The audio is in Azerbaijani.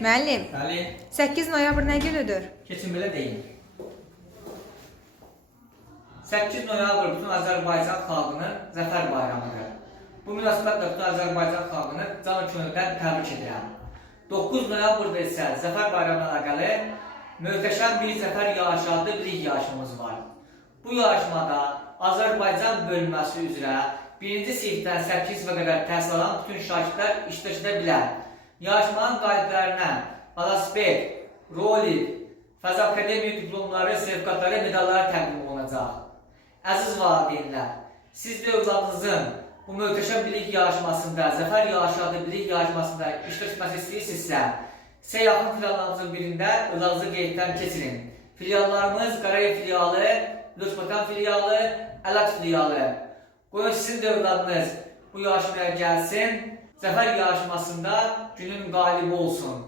Müəllim, Bəli, 8 noyabr nə günüdür? keçin belə deyin. 8 noyabr bütün Azərbaycan xalqının zəfər bayramıdır. Bu münasibətlə bütün Azərbaycan xalqını can könüldən təbrik edirəm. 9 noyabrda isə zəfər bayramına əlaqəli möhtəşəm bir zəfər yağışı adlı bir yağışımız var. Bu yağışmada Azərbaycan bölünməsi üzrə 1-ci sinifdən 8 sinifə qədər təhsil alan bütün şagirdlər iştirak edə bilər. Yarışmanın qaliblərinə velosiped, rolik, Fəza Akademiya diplomları, sertifikatları, medalları təqdim olunacaq. Əziz valideynlər, siz də övladınızın bu möhtəşəm bilik yarışmasında, zəfər yağışı adlı bilik yarışmasında iştirak etməsi istəyirsinizsə, sizə yaxın filiallarımızın birində övladınızı qeyddən keçirin. Filiallarımız Qarayev filialı, Löçbatan filialı, Ələt filialı. Qoyun sizin də övladınız bu yarışmaya gəlsin, zəfər yarışmasında günün qalibi olsun.